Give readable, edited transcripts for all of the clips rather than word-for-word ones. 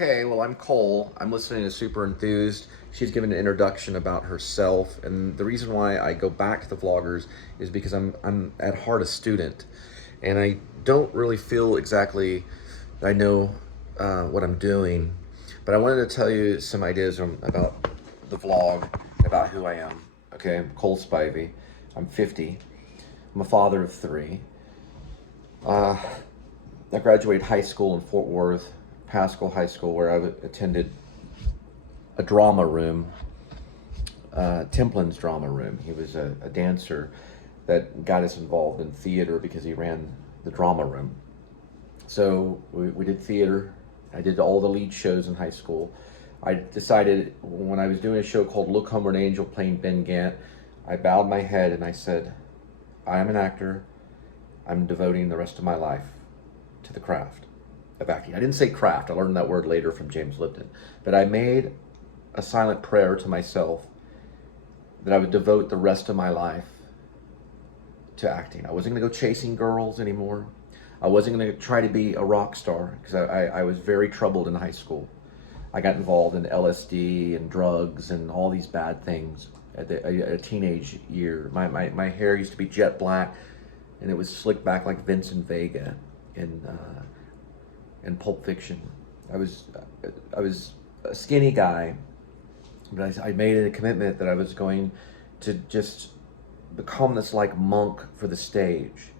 Hey, well, I'm Cole. I'm listening to Super Enthused. She's given an introduction about herself, and the reason why I go back to the vloggers is because I'm at heart a student, and I don't really feel exactly I know what I'm doing, but I wanted to tell you some ideas about the vlog, about who I am. Okay, I'm Cole Spivey. I'm 50. I'm a father of 3. I graduated high school in Fort Worth, Pascal High School, where I attended a drama room, Templin's drama room. He was a dancer that got us involved in theater because he ran the drama room. So we did theater. I did all the lead shows in high school. I decided when I was doing a show called Look Homeward Angel playing Ben Gant, I bowed my head and I said, I am an actor. I'm devoting the rest of my life to the craft of acting. I didn't say craft. I learned that word later from James Lipton. But I made a silent prayer to myself that I would devote the rest of my life to acting. I wasn't going to go chasing girls anymore. I wasn't going to try to be a rock star because I was very troubled in high school. I got involved in LSD and drugs and all these bad things at a teenage year. My hair used to be jet black and it was slicked back like Vincent Vega in Pulp Fiction. I was a skinny guy, but I made it a commitment that I was going to just become this like monk for the stage.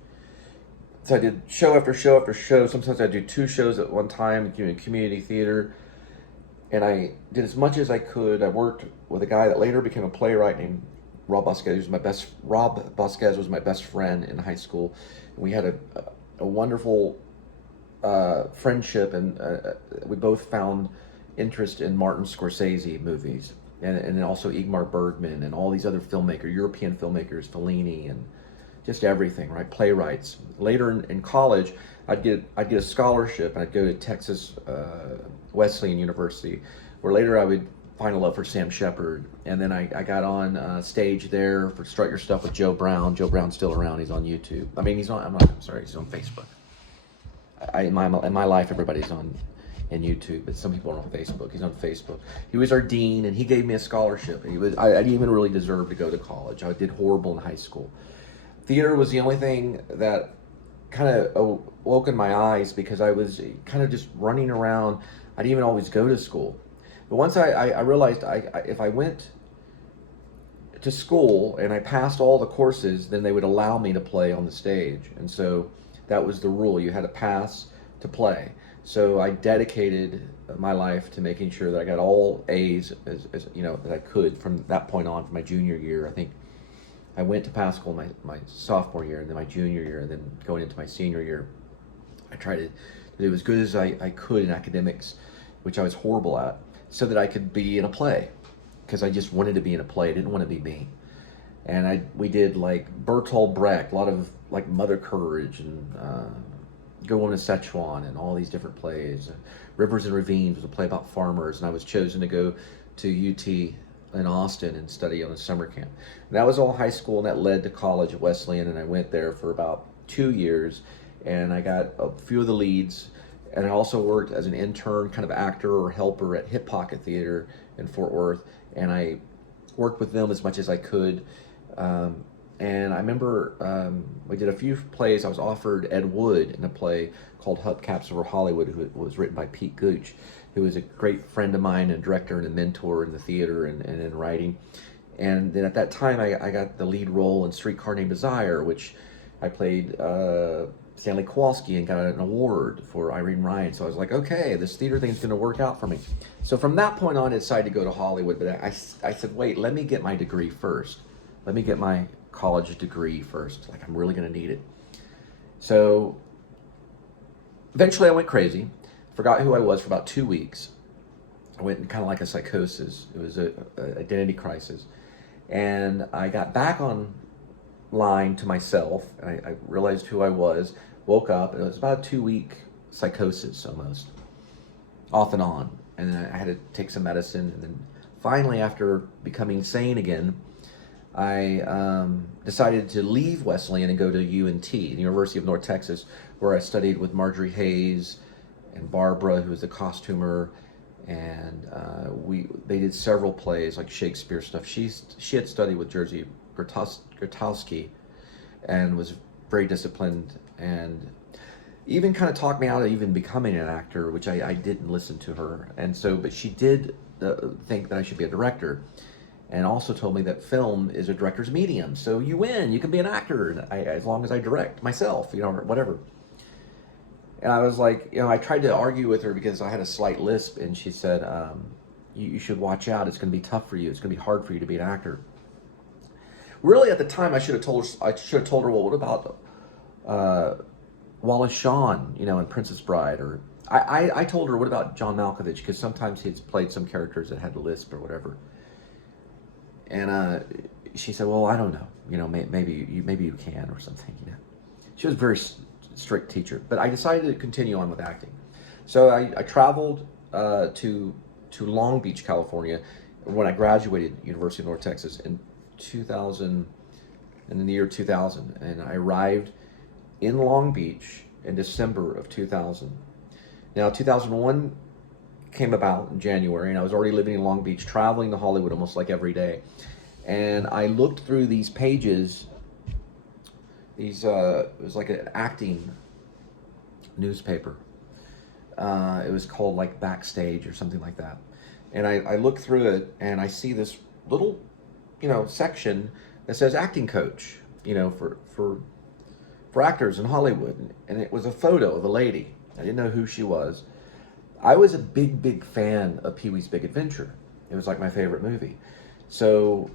So I did show after show after show. Sometimes I'd do 2 shows at one time in community theater. And I did as much as I could. I worked with a guy that later became a playwright named Rob Busquez. Rob Busquez was my best friend in high school. And we had a wonderful friendship, and we both found interest in Martin Scorsese movies, and also Ingmar Bergman and all these other European filmmakers, Fellini, and just everything, right? Playwrights. Later in college, I'd get a scholarship, and I'd go to Texas Wesleyan University, where later I would find a love for Sam Shepard, and then I got on stage there for Strut Your Stuff with Joe Brown. Joe Brown's still around. He's on YouTube. I mean, he's on Facebook. In my life, everybody's in YouTube, but some people are on Facebook. He's on Facebook. He was our dean, and he gave me a scholarship. I didn't even really deserve to go to college. I did horrible in high school. Theater was the only thing that kind of woke my eyes because I was kind of just running around. I didn't even always go to school. But once I realized if I went to school and I passed all the courses, then they would allow me to play on the stage. And so that was the rule. You had to pass to play. So I dedicated my life to making sure that I got all A's as you know, that I could from that point on. For my junior year, I think I went to Pascal my sophomore year, and then my junior year, and then going into my senior year, I tried to do as good as I could in academics, which I was horrible at, so that I could be in a play, because I just wanted to be in a play. I didn't want to be me. And we did like Bertolt Brecht, a lot of like Mother Courage and Go On to Szechuan and all these different plays. Rivers and Ravines was a play about farmers, and I was chosen to go to UT in Austin and study on a summer camp. And that was all high school, and that led to college at Wesleyan, and I went there for about 2 years, and I got a few of the leads, and I also worked as an intern kind of actor or helper at Hip Pocket Theater in Fort Worth, and I worked with them as much as I could. And I remember we did a few plays. I was offered Ed Wood in a play called Hubcaps Over Hollywood, who was written by Pete Gooch, who was a great friend of mine and director and a mentor in the theater and in writing. And then at that time, I got the lead role in Streetcar Named Desire, which I played Stanley Kowalski and got an award for Irene Ryan. So I was like, okay, this theater thing's going to work out for me. So from that point on, I decided to go to Hollywood. But I said, wait, let me get my degree first. Let me get my college degree first. Like, I'm really going to need it. So eventually I went crazy. Forgot who I was for about 2 weeks. I went in kind of like a psychosis. It was a identity crisis. And I got back online to myself, and I realized who I was, woke up, and it was about a 2-week psychosis almost, off and on. And then I had to take some medicine, and then finally, after becoming sane again, I decided to leave Wesleyan and go to UNT, the University of North Texas, where I studied with Marjorie Hayes and Barbara, who was the costumer, and they did several plays like Shakespeare stuff. She had studied with Jerzy Grotowski and was very disciplined, and even kind of talked me out of even becoming an actor, which I didn't listen to her. And so, but she did think that I should be a director, and also told me that film is a director's medium. So you win, you can be an actor as long as I direct myself, or whatever. And I was like, I tried to argue with her because I had a slight lisp, and she said, you should watch out. It's going to be tough for you. It's going to be hard for you to be an actor. Really, at the time, I should have told her, well, what about Wallace Shawn, in Princess Bride? Or I told her, what about John Malkovich? Because sometimes he's played some characters that had a lisp or whatever. And she said, well, I don't know. Maybe you can or something. She was a very strict teacher, but I decided to continue on with acting. So I traveled to Long Beach, California, when I graduated University of North Texas in the year 2000, and I arrived in Long Beach in December of 2000. Now, 2001 came about in January, and I was already living in Long Beach, traveling to Hollywood almost like every day. And I looked through these pages. It was like an acting newspaper. It was called like Backstage or something like that. And I looked through it, and I see this little, section that says acting coach, for actors in Hollywood. And it was a photo of a lady. I didn't know who she was. I was a big fan of Pee-wee's Big Adventure. It was like my favorite movie. So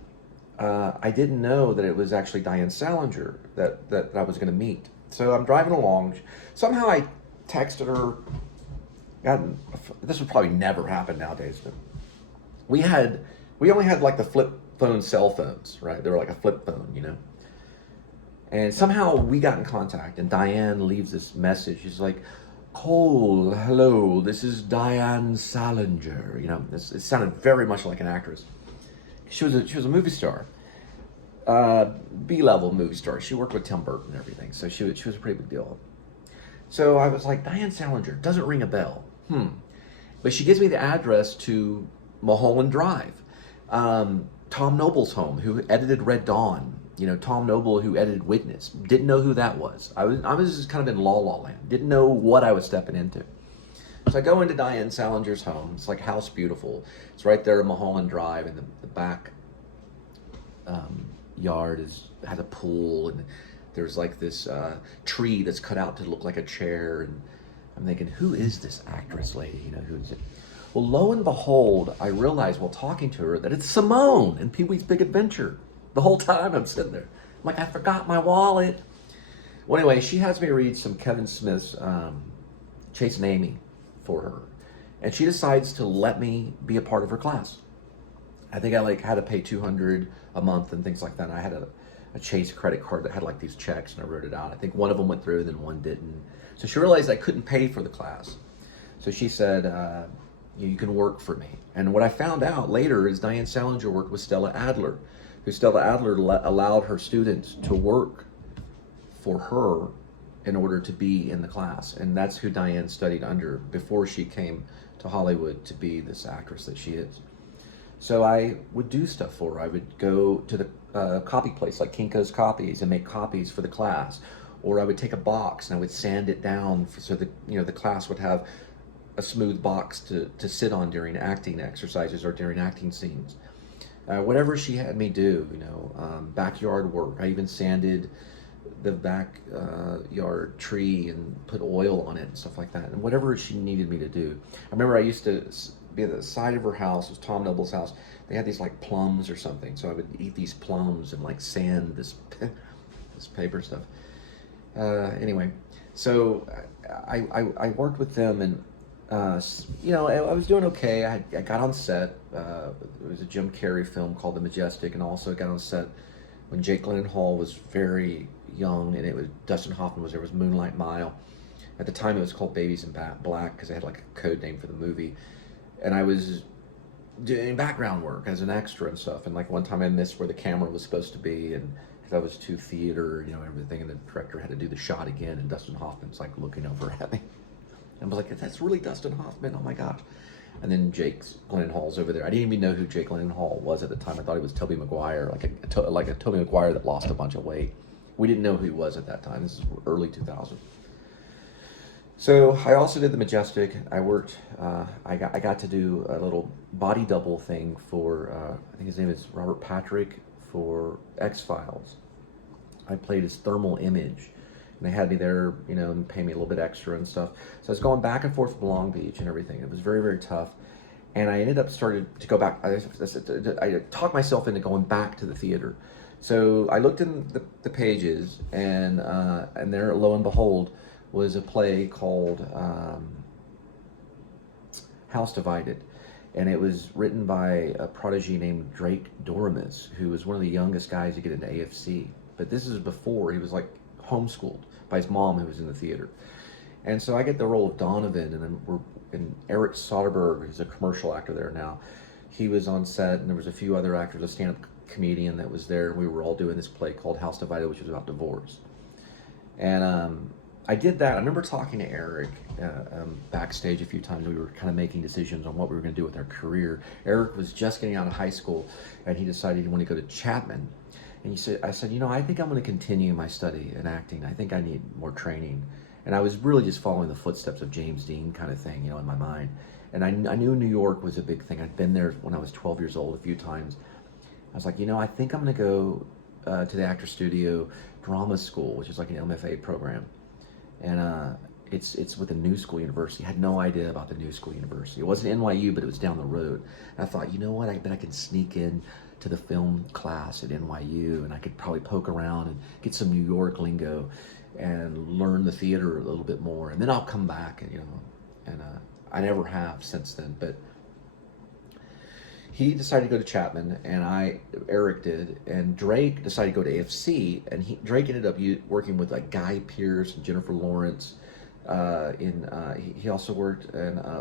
I didn't know that it was actually Diane Salinger that I was going to meet. So I'm driving along. Somehow I texted her. This would probably never happen nowadays, but we only had like the flip phone cell phones, right? They were like a flip phone, And somehow we got in contact, and Diane leaves this message. She's like, Cole, hello, this is Diane Salinger. It sounded very much like an actress. She was a movie star, B-level movie star. She worked with Tim Burton and everything, so she was a pretty big deal. So I was like, Diane Salinger, doesn't ring a bell. But she gives me the address to Mulholland Drive. Tom Noble's home, who edited Red Dawn. Tom Noble, who edited Witness. Didn't know who that was. I was just kind of in La La Land. Didn't know what I was stepping into. So I go into Diane Salinger's home. It's like House Beautiful. It's right there in Mulholland Drive, and the back yard has a pool, and there's like this tree that's cut out to look like a chair. And I'm thinking, who is this actress lady? Who is it? Well, lo and behold, I realized while talking to her that it's Simone in Pee-wee's Big Adventure. The whole time I'm sitting there, I'm like, I forgot my wallet. Well, anyway, she has me read some Kevin Smith's Chasing Amy for her, and she decides to let me be a part of her class. I think I had to pay $200 a month and things like that. And I had a Chase credit card that had like these checks, and I wrote it out. I think one of them went through, then one didn't. So she realized I couldn't pay for the class. So she said, you can work for me. And what I found out later is Diane Salinger worked with Stella Adler, who Stella Adler allowed her students to work for her in order to be in the class. And that's who Diane studied under before she came to Hollywood to be this actress that she is. So I would do stuff for her. I would go to the copy place like Kinko's Copies and make copies for the class. Or I would take a box and I would sand it down so that the class would have a smooth box to sit on during acting exercises or during acting scenes. Whatever she had me do, backyard work. I even sanded the backyard tree and put oil on it and stuff like that. And whatever she needed me to do. I remember I used to be at the side of her house. It was Tom Noble's house. They had these like plums or something. So I would eat these plums and like sand this paper stuff. Anyway, so I worked with them, and I was doing okay. I got on set. It was a Jim Carrey film called The Majestic, and also got on set when Jake Gyllenhaal was very young, and it was Dustin Hoffman was there. It was Moonlight Mile. At the time, it was called Babies in Black because they had like a code name for the movie, and I was doing background work as an extra and stuff. And like one time, I missed where the camera was supposed to be, and because I was too theater, everything, and the director had to do the shot again, and Dustin Hoffman's like looking over at me. I was like, that's really Dustin Hoffman, oh my gosh. And then Jake Gyllenhaal's over there. I didn't even know who Jake Gyllenhaal was at the time. I thought he was Tobey Maguire, like a Tobey Maguire that lost a bunch of weight. We didn't know who he was at that time. This is early 2000s. So I also did the Majestic. I worked. I got to do a little body double thing for. I think his name is Robert Patrick for X-Files. I played his thermal image, and they had me there, you know, and pay me a little bit extra and stuff. So I was going back and forth from Long Beach and everything. It was very, very tough. And I ended up started to go back. I talked myself into going back to the theater. So I looked in the pages, and there, lo and behold, was a play called House Divided. And it was written by a prodigy named Drake Doremus, who was one of the youngest guys to get into A.D.W.C. But this is before he was like homeschooled by his mom, who was in the theater. And so I get the role of Donovan, and Eric Soderbergh, who's a commercial actor there now, he was on set, and there was a few other actors, a stand-up comedian that was there, and we were all doing this play called House Divided, which was about divorce. And I did that. I remember talking to Eric backstage a few times. We were kind of making decisions on what we were going to do with our career. Eric was just getting out of high school, and he decided he wanted to go to Chapman. And I said, you know, I think I'm going to continue my study in acting. I think I need more training. And I was really just following the footsteps of James Dean kind of thing, you know, in my mind. And I knew New York was a big thing. I'd been there when I was 12 years old a few times. I was like, you know, I think I'm going to go to the Actor Studio Drama School, which is like an MFA program. And it's with the New School University. I had no idea about the New School University. It wasn't NYU, but it was down the road. And I thought, you know what, I bet I can sneak in to the film class at NYU, and I could probably poke around and get some New York lingo and learn the theater a little bit more, and then I'll come back, and you know, and I never have since then. But he decided to go to Chapman, and Eric did, and Drake decided to go to A.D.W.C, and Drake ended up working with like Guy Pearce and Jennifer Lawrence. He also worked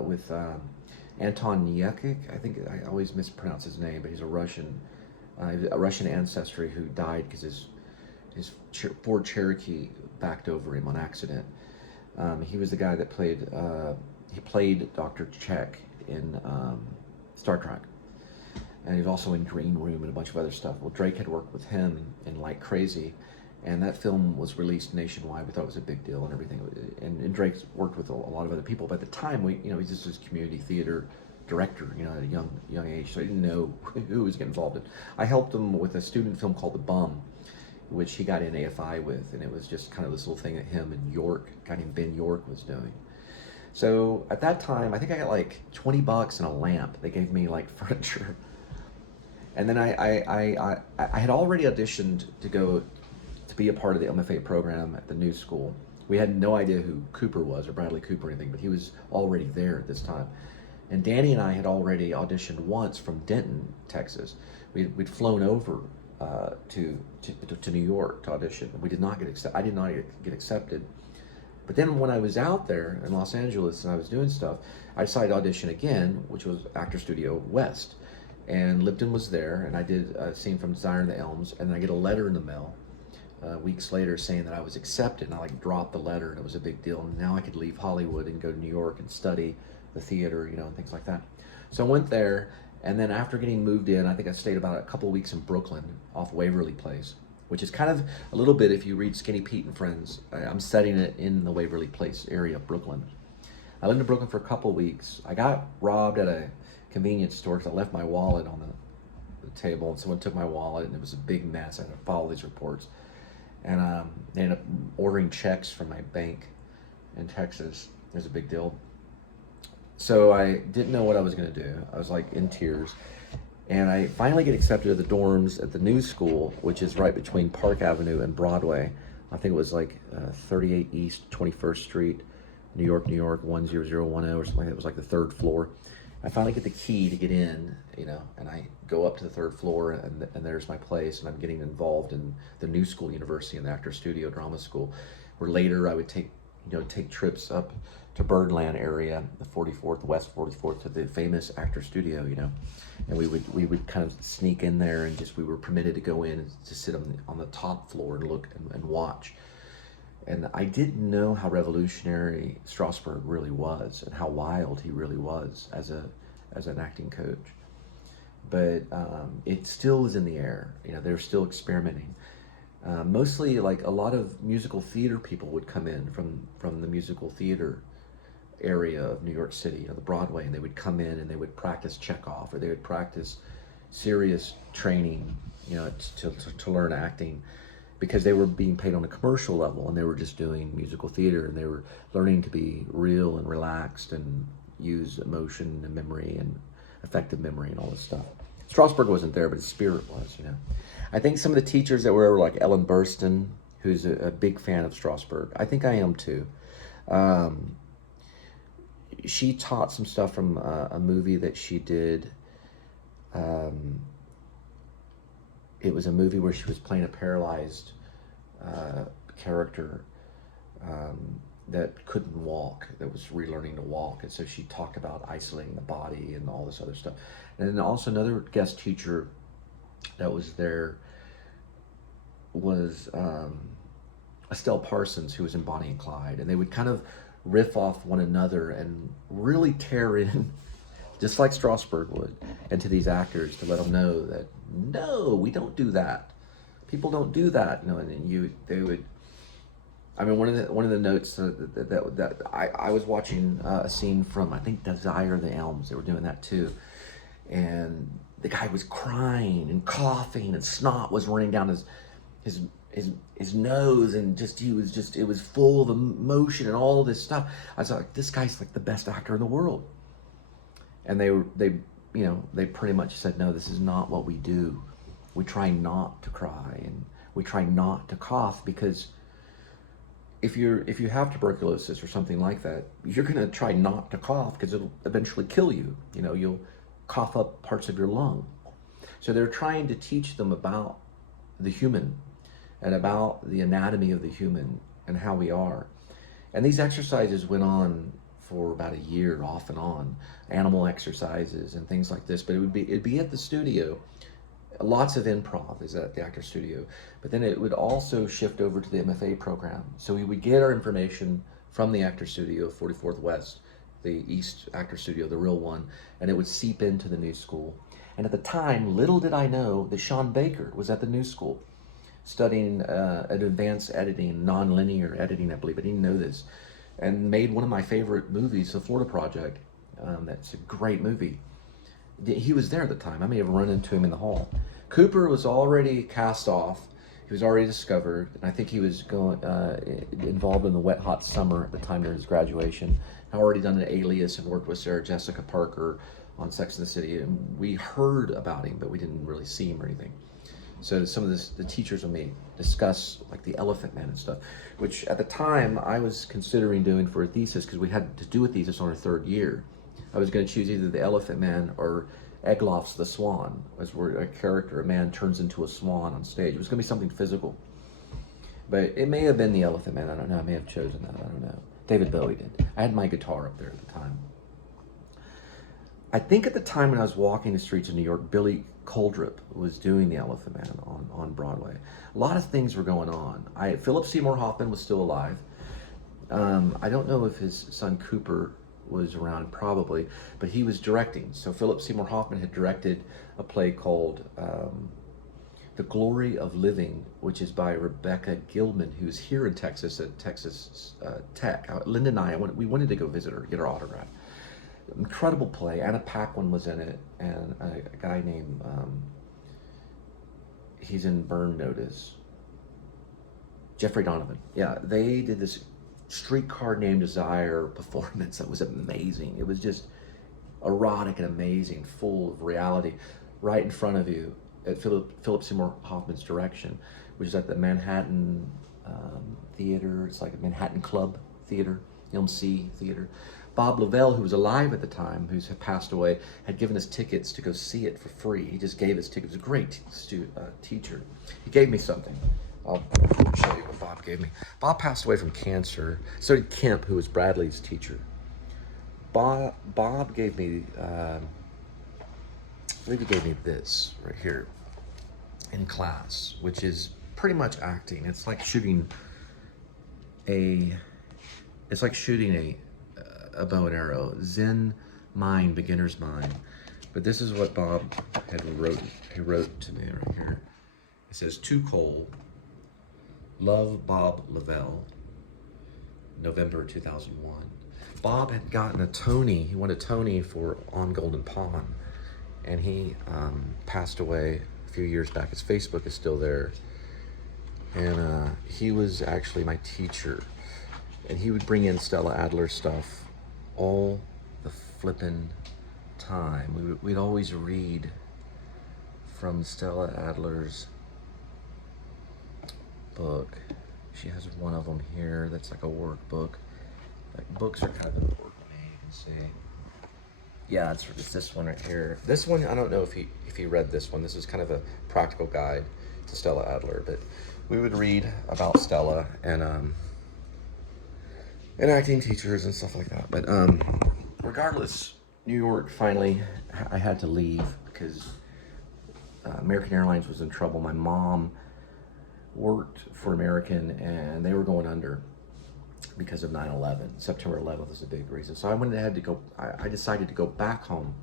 with Anton Yekik. I think I always mispronounce his name, but he's a Russian ancestry who died because his Ford Cherokee backed over him on accident. He was the guy that played Dr. Czech in Star Trek. And he was also in Green Room and a bunch of other stuff. Well, Drake had worked with him in Like Crazy, and that film was released nationwide. We thought it was a big deal and everything. And Drake's worked with a lot of other people. But at the time, he's just this community theater director, you know, at a young age. So I didn't know who was getting involved in. I helped him with a student film called The Bum, which he got in AFI with, and it was just kind of this little thing that him and York, a guy named Ben York, was doing. So at that time, I think I got like $20 and a lamp. They gave me like furniture. And then I had already auditioned to be a part of the MFA program at the New School. We had no idea who Cooper was, or Bradley Cooper or anything, but he was already there at this time. And Danny and I had already auditioned once from Denton, Texas. We'd flown over to New York to audition. We did not get accepted. I did not get accepted. But then when I was out there in Los Angeles and I was doing stuff, I decided to audition again, which was Actor Studio West. And Lipton was there, and I did a scene from Desire in the Elms, and then I get a letter in the mail weeks later saying that I was accepted, and I like dropped the letter, and it was a big deal. And now I could leave Hollywood and go to New York and study the theater, you know, and things like that. So I went there, and then after getting moved in, I think I stayed about a couple weeks in Brooklyn off Waverly Place, which is kind of a little bit, if you read Skinny Pete and Friends, I'm setting it in the Waverly Place area of Brooklyn. I lived in Brooklyn for a couple weeks. I got robbed at a convenience store because I left my wallet on the table, and someone took my wallet, and it was a big mess. I had to follow these reports, and they ended up ordering checks from my bank in Texas. It was a big deal. So I didn't know what I was going to do. I was like in tears, and I finally get accepted to the dorms at the New School, which is right between Park Avenue and Broadway. I think it was like 38 East 21st Street, New York, 10010 or something like that. It was like the third floor. I finally get the key to get in, you know, and I go up to the third floor, and there's my place, and I'm getting involved in the New School University and the Actor Studio Drama School, where later I would take trips up to Birdland area, the 44th, West 44th, to the famous Actor Studio, you know, and we would kind of sneak in there, and we were permitted to go in and to sit on the top floor and look and watch. And I didn't know how revolutionary Strasberg really was, and how wild he really was as a as an acting coach. But it still is in the air. You know, they're still experimenting. Mostly, like, a lot of musical theater people would come in from the musical theater area of New York City, you know, the Broadway, and they would come in and they would practice Chekhov, or they would practice serious training, you know, to learn acting, because they were being paid on a commercial level, and they were just doing musical theater, and they were learning to be real and relaxed and use emotion and memory and effective memory and all this stuff. Strasberg wasn't there, but his spirit was, you know. I think some of the teachers that were like Ellen Burstyn, who's a big fan of Strasberg. I think I am too. She taught some stuff from a movie that she did. It was a movie where she was playing a paralyzed character that couldn't walk, that was relearning to walk. And so she talked about isolating the body and all this other stuff. And then also another guest teacher that was there was Estelle Parsons, who was in Bonnie and Clyde. And they would kind of riff off one another and really tear in, just like Strasberg would, into these actors to let them know that, no, we don't do that. People don't do that, you know. And then they would. I mean, one of the notes that I was watching a scene from, I think, Desire of the Elms. They were doing that too, and the guy was crying and coughing, and snot was running down his nose, and it was full of emotion and all this stuff. I was like, this guy's like the best actor in the world. And they pretty much said, no, this is not what we do. We try not to cry, and we try not to cough, because if you have tuberculosis or something like that, you're gonna try not to cough because it'll eventually kill you. You know, you'll cough up parts of your lung. So they're trying to teach them about the human and about the anatomy of the human and how we are. And these exercises went on for about a year, off and on, animal exercises and things like this. But it'd be at the studio. Lots of improv is at the actor studio, but then it would also shift over to the MFA program. So we would get our information from the actor studio, 44th West, the East actor studio, the real one, and it would seep into the new school. And at the time, little did I know that Sean Baker was at the new school, studying advanced editing, non-linear editing, I believe. I didn't know this, and made one of my favorite movies, The Florida Project. That's a great movie. He was there at the time. I may have run into him in the hall. Cooper was already cast off. He was already discovered, and I think he was involved in the Wet Hot Summer at the time during his graduation. Had already done an Alias and worked with Sarah Jessica Parker on Sex and the City, and we heard about him, but we didn't really see him or anything. So some of the teachers and me discuss like the Elephant Man and stuff, which at the time I was considering doing for a thesis, because we had to do a thesis on our third year. I was going to choose either the Elephant Man or Egloff's The Swan, as where a character, a man, turns into a swan on stage. It was going to be something physical. But it may have been the Elephant Man. I don't know. I may have chosen that. I don't know. David Bowie did. I had my guitar up there at the time. I think at the time when I was walking the streets of New York, Billy Coldrip was doing the Elephant Man on Broadway. A lot of things were going on. Philip Seymour Hoffman was still alive. I don't know if his son Cooper was around, probably, but he was directing. So Philip Seymour Hoffman had directed a play called The Glory of Living, which is by Rebecca Gilman, who's here in Texas at Texas Tech. Linda and I we wanted to go visit her, get her autograph. Incredible play. Anna Paquin was in it, and a guy named, he's in Burn Notice, Jeffrey Donovan. Yeah, they did this Streetcar Named Desire performance that was amazing. It was just erotic and amazing, full of reality, right in front of you at Philip Seymour Hoffman's direction, which is at the Manhattan Theater. It's like a Manhattan Club Theater, MC Theater. Bob Lavelle, who was alive at the time, who's passed away, had given us tickets to go see it for free. He just gave us tickets. He was a great teacher. He gave me something. I'll show you what Bob gave me. Bob passed away from cancer. So did Kemp, who was Bradley's teacher. Bob gave me, I believe he gave me this right here in class, which is pretty much acting. It's like shooting a bow and arrow. Zen beginner's mind. But this is what Bob he wrote to me right here. It says, to Cole, love, Bob Lavelle, November 2001. Bob had gotten a Tony, he won a Tony for On Golden Pond, and he passed away a few years back. His Facebook is still there. And he was actually my teacher. And he would bring in Stella Adler stuff all the flippin' time. We'd always read from Stella Adler's book. She has one of them here that's like a workbook. Like, books are kind of important to me, you can see. Yeah, it's this one right here. This one, I don't know if he read this one. This is kind of a practical guide to Stella Adler, but we would read about Stella and acting teachers and stuff like that. But regardless, New York, finally, I had to leave because American Airlines was in trouble. My mom worked for American and they were going under because of 9/11. September 11th was a big reason. So I decided to go back home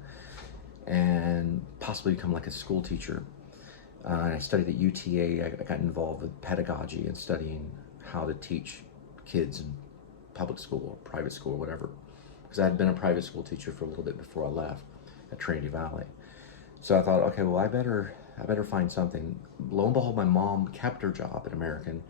and possibly become like a school teacher. I studied at UTA. I got involved with pedagogy and studying how to teach kids in public school or private school or whatever. Because I had been a private school teacher for a little bit before I left at Trinity Valley. So I thought, okay, well, I better find something. Lo and behold, my mom kept her job at American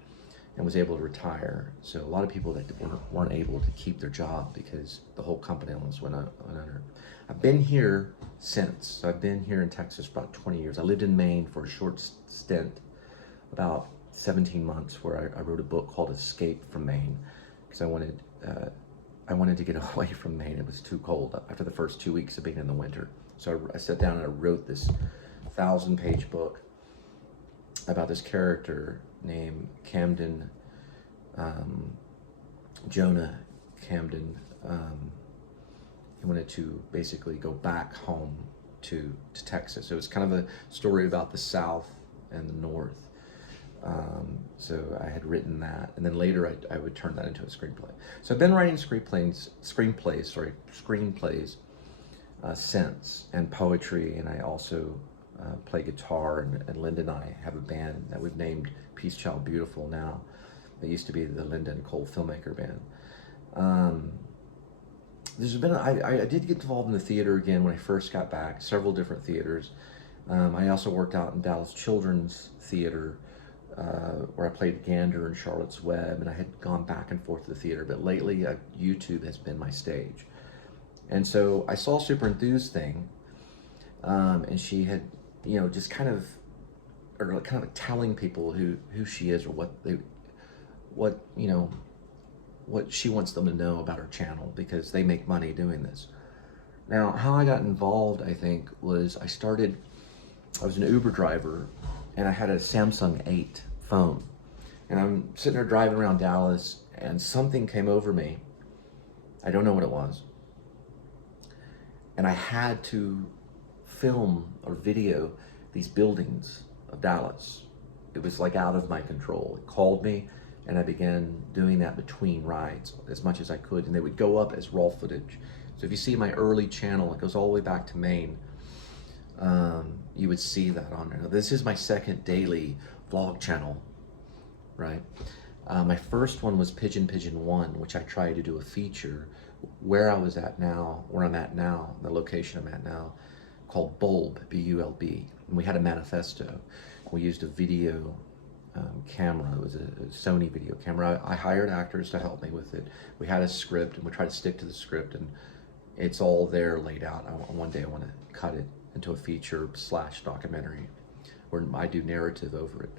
and was able to retire. So a lot of people that weren't able to keep their job because the whole company almost went under. I've been here since. So I've been here in Texas for about 20 years. I lived in Maine for a short stint, about 17 months, where I wrote a book called Escape from Maine, because I wanted to get away from Maine. It was too cold after the first 2 weeks of being in the winter. So I sat down and I wrote this 1,000-page book about this character named Camden, Jonah Camden. He wanted to basically go back home to Texas. It was kind of a story about the South and the North. So I had written that, and then later I would turn that into a screenplay. So I've been writing screenplays since, and poetry, and I also play guitar, and Linda and I have a band that we've named Peace Child Beautiful now. It used to be the Linda and Cole Filmmaker Band. I did get involved in the theater again when I first got back, several different theaters. I also worked out in Dallas Children's Theater, where I played Gander and Charlotte's Web, and I had gone back and forth to the theater, but lately YouTube has been my stage. And so I saw Super Enthused thing, and she had, just kind of telling people who she is, or what she wants them to know about her channel, because they make money doing this. Now, how I got involved, I think, was I was an Uber driver, and I had a Samsung 8 phone. And I'm sitting there driving around Dallas, and something came over me. I don't know what it was. And I had to film or video these buildings of Dallas. It was like out of my control. It called me, and I began doing that between rides as much as I could. And they would go up as raw footage. So if you see my early channel, it goes all the way back to Maine. You would see that on there. Now, this is my second daily vlog channel, right? My first one was Pigeon 1, which I tried to do a feature where I'm at now, the location I'm at now, called Bulb, B-U-L-B. And we had a manifesto. We used a video camera. It was a Sony video camera. I hired actors to help me with it. We had a script, and we tried to stick to the script, and it's all there laid out. One day I want to cut it into a feature / documentary where I do narrative over it.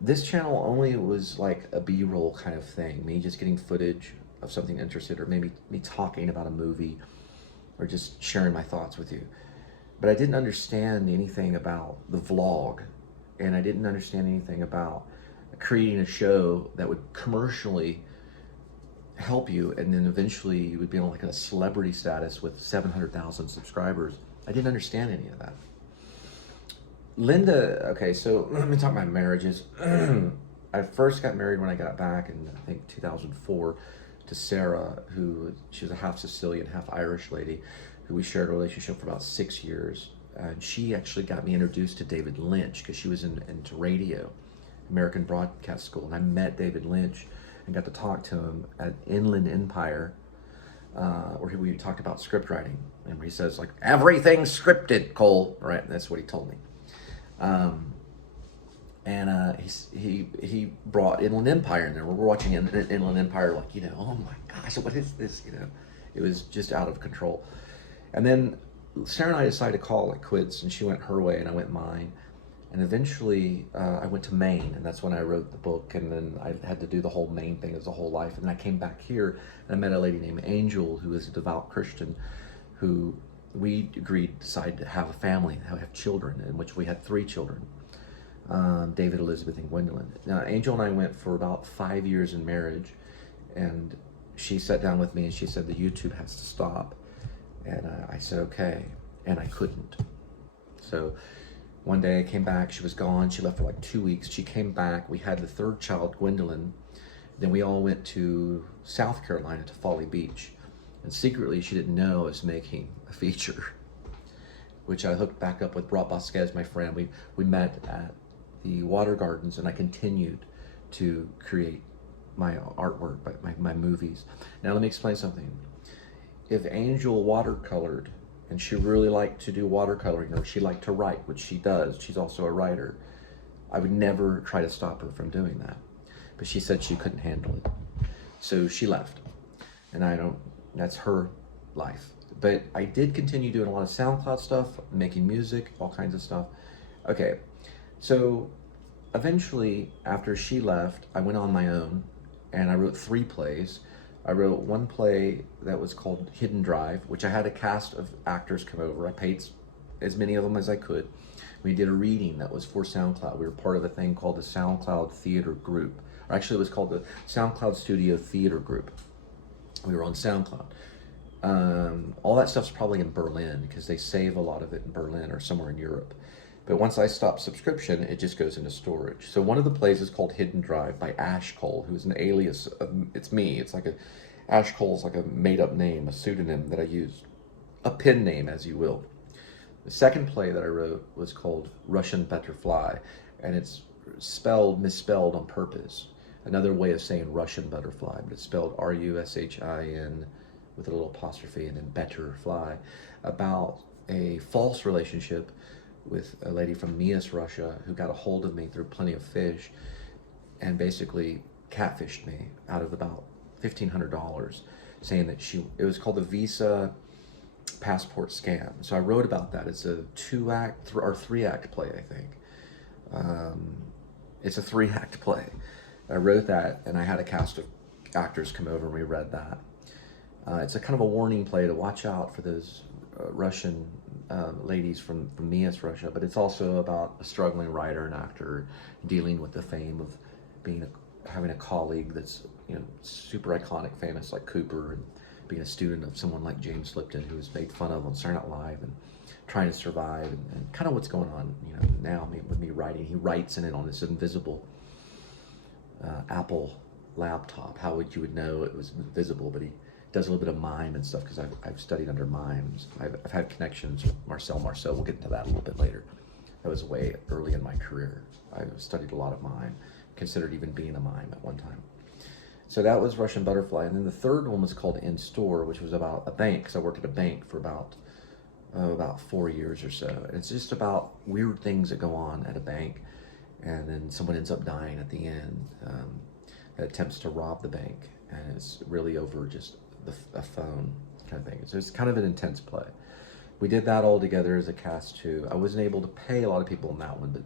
This channel only was like a B-roll kind of thing, me just getting footage of something interested, or maybe me talking about a movie, or just sharing my thoughts with you. But I didn't understand anything about the vlog, and I didn't understand anything about creating a show that would commercially help you, and then eventually you would be on like a celebrity status with 700,000 subscribers. I didn't understand any of that. Linda, okay, so let me talk about marriages. I first got married when I got back in, I think, 2004. to Sarah, who she was a half Sicilian, half Irish lady, who we shared a relationship for about 6 years. And she actually got me introduced to David Lynch because she was into radio, American Broadcast School. And I met David Lynch and got to talk to him at Inland Empire, where we talked about script writing. And he says, like, everything's scripted, Cole. Right? And that's what he told me. He brought Inland Empire in there. We're watching Inland Empire, like, oh my gosh, what is this? It was just out of control. And then Sarah and I decided to call it quits, and she went her way and I went mine. And eventually I went to Maine, and that's when I wrote the book. And then I had to do the whole Maine thing as a whole life. And then I came back here and I met a lady named Angel, who is a devout Christian, who we decided to have a family, have children, in which we had 3 children. David, Elizabeth, and Gwendolyn. Now, Angel and I went for about 5 years in marriage, and she sat down with me and she said, the YouTube has to stop. And I said, okay, and I couldn't. So one day I came back, she was gone, she left for like 2 weeks, she came back, we had the 3rd child, Gwendolyn, then we all went to South Carolina to Folly Beach, and secretly she didn't know I was making a feature, which I hooked back up with Rob Vasquez, my friend. We met at the Water Gardens, and I continued to create my artwork, my movies. Now let me explain something. If Angel watercolored, and she really liked to do watercoloring, or she liked to write, which she does, she's also a writer, I would never try to stop her from doing that. But she said she couldn't handle it. So she left. And that's her life. But I did continue doing a lot of SoundCloud stuff, making music, all kinds of stuff. Okay, so eventually, after she left, I went on my own, and I wrote 3 plays. I wrote one play that was called Hidden Drive, which I had a cast of actors come over. I paid as many of them as I could. We did a reading that was for SoundCloud. We were part of a thing called the SoundCloud Theater Group. Or actually, it was called the SoundCloud Studio Theater Group. We were on SoundCloud. All that stuff's probably in Berlin, because they save a lot of it in Berlin or somewhere in Europe. But once I stop subscription, it just goes into storage. So one of the plays is called Hidden Drive by Ash Cole, who's an alias of, it's me. It's like Ash Cole's like a made-up name, a pseudonym that I use, a pen name, as you will. The second play that I wrote was called Russian Butterfly, and it's misspelled on purpose. Another way of saying Russian butterfly, but it's spelled R-U-S-H-I-N with a little apostrophe and then Betterfly, about a false relationship with a lady from p.s.s, Russia, who got a hold of me through Plenty of Fish and basically catfished me out of about $1,500, saying that it was called the Visa passport scam. So I wrote about that. It's a 3-act play, I think. It's a 3-act play. I wrote that, and I had a cast of actors come over and we read that. It's a kind of a warning play to watch out for those Russian ladies from p.s.s, Russia, but it's also about a struggling writer and actor dealing with the fame of having a colleague that's super iconic, famous, like Cooper, and being a student of someone like James Lipton, who was made fun of on Saturday Night Live, and trying to survive, and kind of what's going on now with me writing. He writes in it on this invisible Apple laptop. How would you know it was visible? But he does a little bit of mime and stuff, because I've studied under mimes. I've had connections with Marcel Marceau. We'll get into that a little bit later. That was way early in my career. I studied a lot of mime, considered even being a mime at one time. So that was Russian Butterfly. And then the third one was called In Store, which was about a bank, because I worked at a bank for about 4 years or so. And it's just about weird things that go on at a bank, and then someone ends up dying at the end that attempts to rob the bank, and it's really over just a phone kind of thing. So it's kind of an intense play. We did that all together as a cast too. I wasn't able to pay a lot of people in that one, but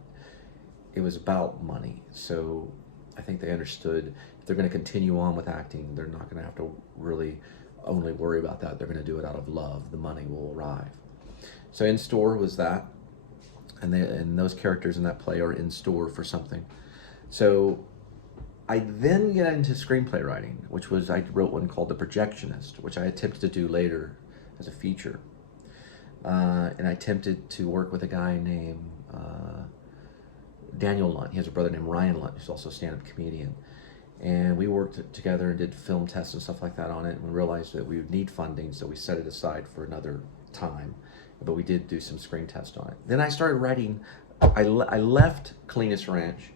it was about money. So I think they understood if they're going to continue on with acting, they're not going to have to really only worry about that. They're going to do it out of love. The money will arrive. So In Store was that, and those characters in that play are in store for something. So I then get into screenplay writing, which was, I wrote one called The Projectionist, which I attempted to do later as a feature. And I attempted to work with a guy named Daniel Lunt. He has a brother named Ryan Lunt, who's also a stand-up comedian. And we worked together and did film tests and stuff like that on it, and we realized that we would need funding, so we set it aside for another time. But we did do some screen tests on it. Then I started writing. I left Cleanest Ranch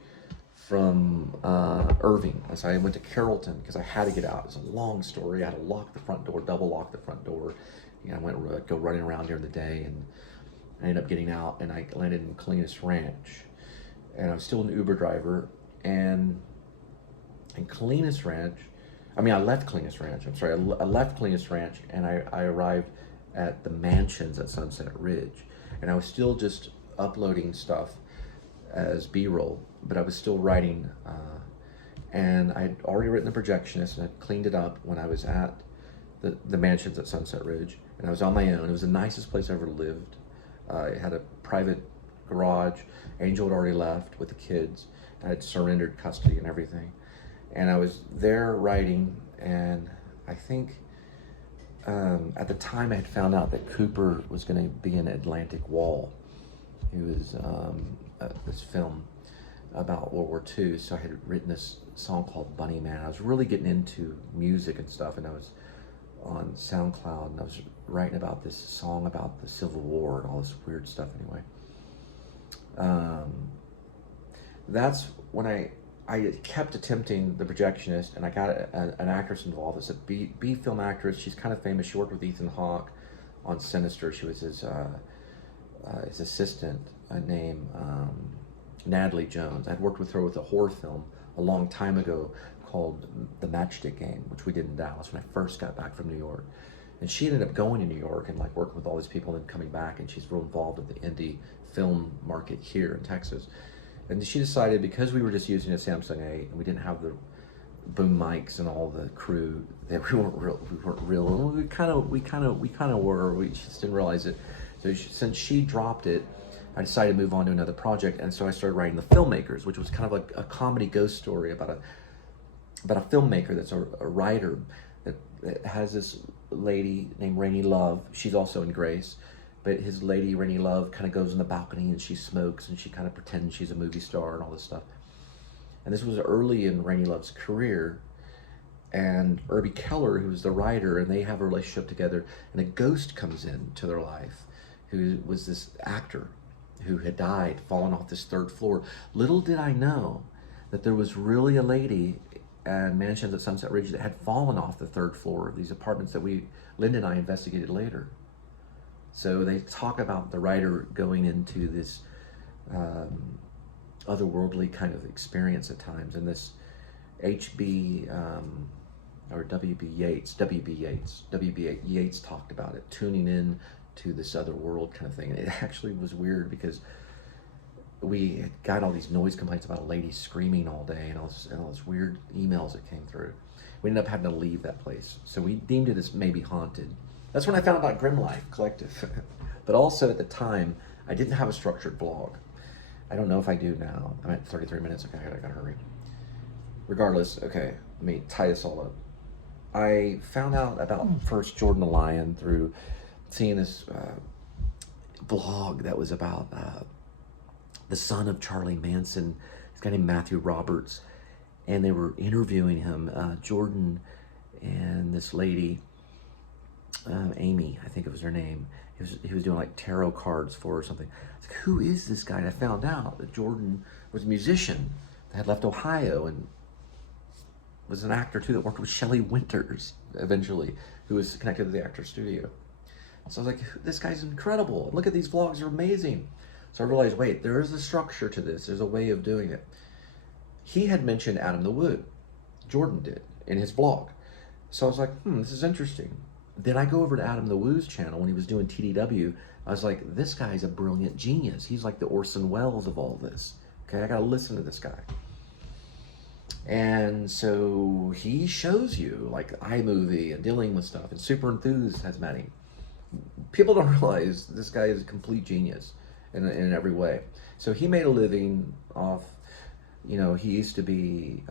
from Irving, as I went to Carrollton because I had to get out. It's a long story. I had to lock the front door, double lock the front door. You know, I'd go running around during the day, and I ended up getting out, and I landed in Cleanest Ranch, and I was still an Uber driver. And in Cleanest Ranch, I left Cleanest Ranch. I'm sorry, I left Cleanest Ranch, and I arrived at the mansions at Sunset Ridge, and I was still just uploading stuff as B-roll, but I was still writing, and I had already written The Projectionist, and I cleaned it up when I was at the mansions at Sunset Ridge, and I was on my own. It was the nicest place I ever lived. It had a private garage. Angel had already left with the kids. I had surrendered custody and everything, and I was there writing. And I think at the time I had found out that Cooper was going to be in Atlantic Wall. He was this film about World War II, so I had written this song called Bunny Man. I was really getting into music and stuff, and I was on SoundCloud, and I was writing about this song about the Civil War and all this weird stuff anyway. That's when I kept attempting The Projectionist, and I got an actress involved. It's a B film actress. She's kind of famous. She worked with Ethan Hawke on Sinister. She was his assistant named Natalie Jones. I'd worked with her with a horror film a long time ago called The Matchstick Game, which we did in Dallas when I first got back from New York. And she ended up going to New York and like working with all these people and then coming back, and she's real involved with the indie film market here in Texas. And she decided, because we were just using a Samsung 8 and we didn't have the boom mics and all the crew, that we weren't real. We kind of were. We just didn't realize it. So since she dropped it, I decided to move on to another project, and so I started writing The Filmmakers, which was kind of like a comedy ghost story about a filmmaker that's a writer that has this lady named Rainey Love. She's also in Grace, but his lady Rainey Love kind of goes on the balcony and she smokes and she kind of pretends she's a movie star and all this stuff. And this was early in Rainey Love's career, and Irby Keller, who's the writer, and they have a relationship together, and a ghost comes into their life who was this actor who had died, fallen off this third floor. Little did I know that there was really a lady at mansions at Sunset Ridge that had fallen off the third floor of these apartments that Linda and I investigated later. So they talk about the writer going into this otherworldly kind of experience at times, and this W.B. Yeats talked about it, tuning in to this other world kind of thing. And it actually was weird because we got all these noise complaints about a lady screaming all day and all this weird emails that came through. We ended up having to leave that place. So we deemed it as maybe haunted. That's when I found out about Grim Life Collective. But also at the time, I didn't have a structured blog. I don't know if I do now. I'm at 33 minutes. Okay, I gotta hurry. Regardless, okay, let me tie this all up. I found out about first Jordan the Lion through seeing this blog that was about the son of Charlie Manson, this guy named Matthew Roberts, and they were interviewing him, Jordan and this lady, Amy, I think it was her name. He was doing like tarot cards for her or something. I was like, who is this guy? And I found out that Jordan was a musician that had left Ohio and was an actor too that worked with Shelley Winters eventually, who was connected to the Actors Studio. So I was like, this guy's incredible. Look at these vlogs, they're amazing. So I realized, wait, there is a structure to this. There's a way of doing it. He had mentioned Adam the Wood, Jordan did, in his vlog. So I was like, this is interesting. Then I go over to Adam the Woo's channel when he was doing TDW. I was like, this guy's a brilliant genius. He's like the Orson Welles of all this. Okay, I gotta listen to this guy. And so he shows you like iMovie and dealing with stuff, and Super Enthused has met him. People don't realize this guy is a complete genius in every way. So he made a living off, he used to be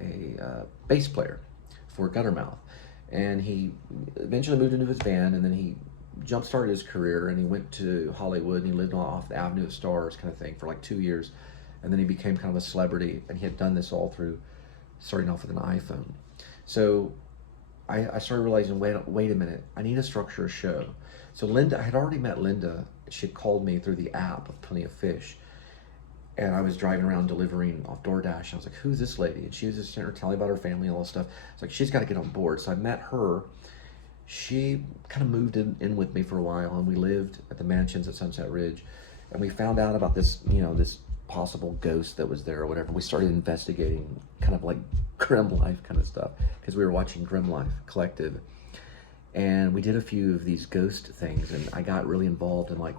a bass player for Guttermouth. And he eventually moved into his van, and then he jump-started his career, and he went to Hollywood, and he lived off the Avenue of Stars kind of thing for like 2 years. And then he became kind of a celebrity, and he had done this all through starting off with an iPhone. So I started realizing, wait a minute, I need to structure a show. So Linda, I had already met Linda. She had called me through the app of Plenty of Fish. And I was driving around delivering off DoorDash. I was like, who's this lady? And she was just telling me about her family and all this stuff. It's like, she's got to get on board. So I met her. She kind of moved in with me for a while, and we lived at the mansions at Sunset Ridge. And we found out about this, this possible ghost that was there or whatever. We started investigating kind of like Grim Life kind of stuff, because we were watching Grim Life Collective. And we did a few of these ghost things, and I got really involved in like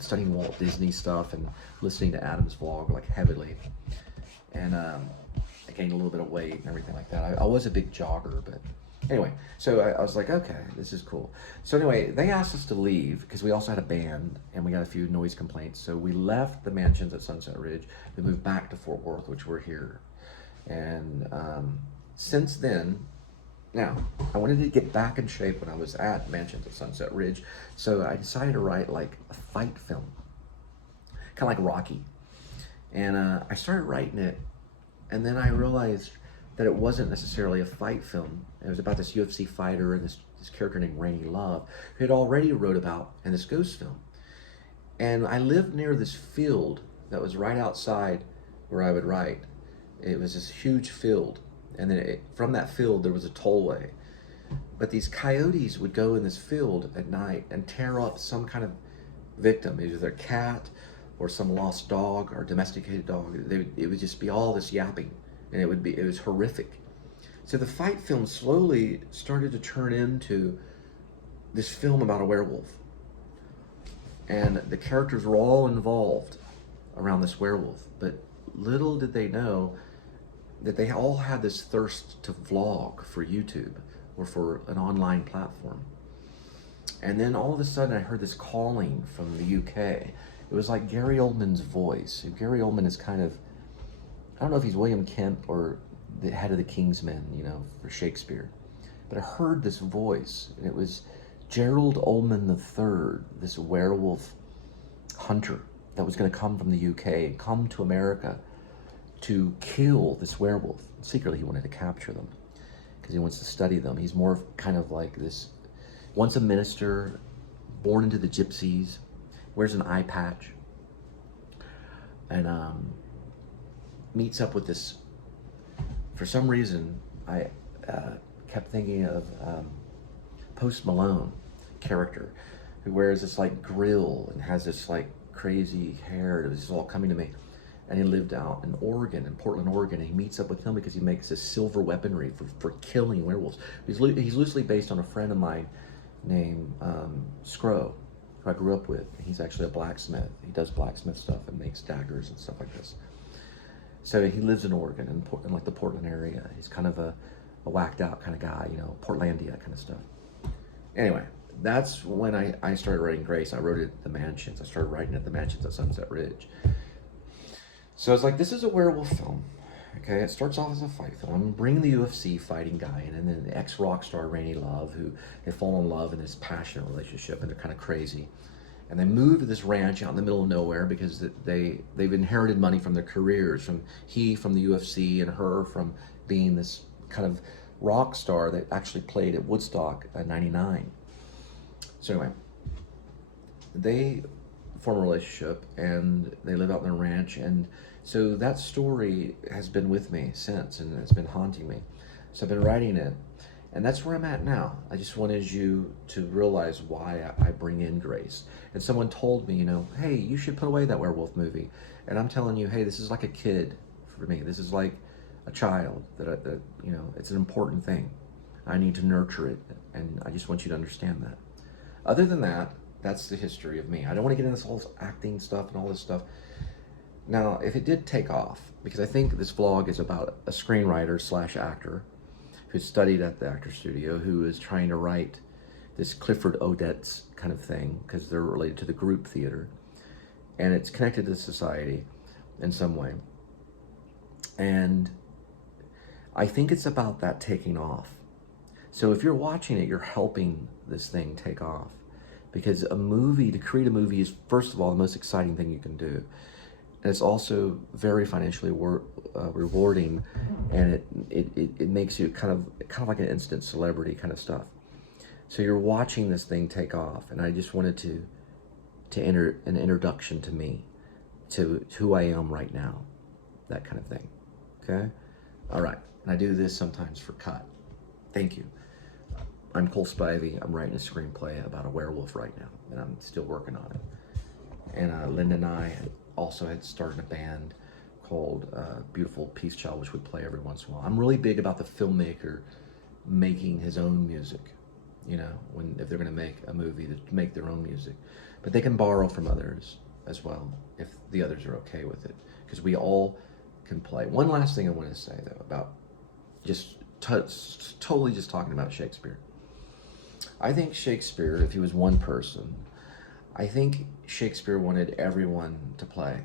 studying Walt Disney stuff and listening to Adam's vlog like heavily. And I gained a little bit of weight and everything like that. I was a big jogger, but anyway, so I was like, okay, this is cool. So anyway, they asked us to leave because we also had a band and we got a few noise complaints. So we left the mansions at Sunset Ridge. We moved back to Fort Worth, which we're here. And since then, now, I wanted to get back in shape when I was at Mansions at Sunset Ridge, so I decided to write like a fight film, kind of like Rocky. And I started writing it, and then I realized that it wasn't necessarily a fight film. It was about this UFC fighter and this character named Rainy Love, who had already wrote about in this ghost film. And I lived near this field that was right outside where I would write. It was this huge field. And then from that field, there was a tollway. But these coyotes would go in this field at night and tear up some kind of victim, either their cat or some lost dog or domesticated dog. It would just be all this yapping, and it was horrific. So the fight film slowly started to turn into this film about a werewolf. And the characters were all involved around this werewolf. But little did they know that they all had this thirst to vlog for YouTube or for an online platform. And then all of a sudden I heard this calling from the UK. It was like Gary Oldman's voice. Gary Oldman is kind of, I don't know if he's William Kemp or the head of the King's Men, for Shakespeare. But I heard this voice, and it was Gerald Oldman III, this werewolf hunter that was going to come from the UK, come to America to kill this werewolf. Secretly, he wanted to capture them because he wants to study them. He's more kind of like this, once a minister, born into the gypsies, wears an eye patch, and meets up with this. For some reason, I kept thinking of Post Malone character, who wears this like grill and has this like crazy hair. It was all coming to me. And he lived out in Oregon, in Portland, Oregon. And he meets up with him because he makes this silver weaponry for killing werewolves. He's loosely based on a friend of mine named Scro, who I grew up with. He's actually a blacksmith. He does blacksmith stuff and makes daggers and stuff like this. So he lives in Oregon, in like the Portland area. He's kind of a whacked out kind of guy, Portlandia kind of stuff. Anyway, that's when I started writing Grace. I wrote it at the mansions. I started writing at the mansions at Sunset Ridge. So I was like, this is a werewolf film. Okay, it starts off as a fight film. I'm bringing the UFC fighting guy in, and then the ex-rock star Rainy Love, who they fall in love in this passionate relationship, and they're kind of crazy. And they move to this ranch out in the middle of nowhere because they've inherited money from their careers, from the UFC and her from being this kind of rock star that actually played at Woodstock at '99. So anyway, they form a relationship and they live out in their ranch, and so that story has been with me since, and it's been haunting me. So I've been writing it, and that's where I'm at now. I just wanted you to realize why I bring in Grace. And someone told me, hey, you should put away that werewolf movie. And I'm telling you, hey, this is like a kid for me. This is like a child that it's an important thing. I need to nurture it, and I just want you to understand that. Other than that, that's the history of me. I don't want to get into this whole acting stuff and all this stuff. Now, if it did take off, because I think this vlog is about a screenwriter / actor who studied at the actor studio, who is trying to write this Clifford Odets kind of thing, because they're related to the group theater, and it's connected to society in some way. And I think it's about that taking off. So if you're watching it, you're helping this thing take off. Because to create a movie is, first of all, the most exciting thing you can do. And it's also very financially rewarding, and it makes you kind of like an instant celebrity kind of stuff. So you're watching this thing take off, and I just wanted to enter an introduction to me, to who I am right now, that kind of thing. Okay? All right. And I do this sometimes for cut. Thank you. I'm Cole Spivey. I'm writing a screenplay about a werewolf right now, and I'm still working on it. And Linda and I also had started a band called Beautiful Peace Child, which we play every once in a while. I'm really big about the filmmaker making his own music, you know, if they're gonna make a movie, to make their own music. But they can borrow from others as well, if the others are okay with it, because we all can play. One last thing I want to say, though, about just totally just talking about Shakespeare. I think Shakespeare, if he was one person, I think Shakespeare wanted everyone to play.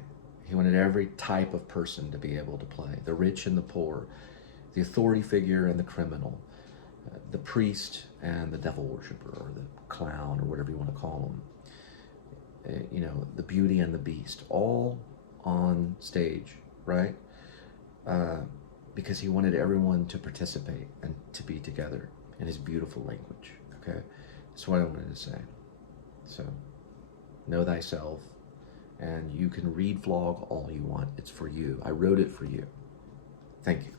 He wanted every type of person to be able to play. The rich and the poor, the authority figure and the criminal, the priest and the devil worshiper, or the clown, or whatever you want to call him. You know, the beauty and the beast, all on stage, right? Because he wanted everyone to participate and to be together in his beautiful language, okay? That's what I wanted to say. So, know thyself, and you can read vlog all you want. It's for you. I wrote it for you. Thank you.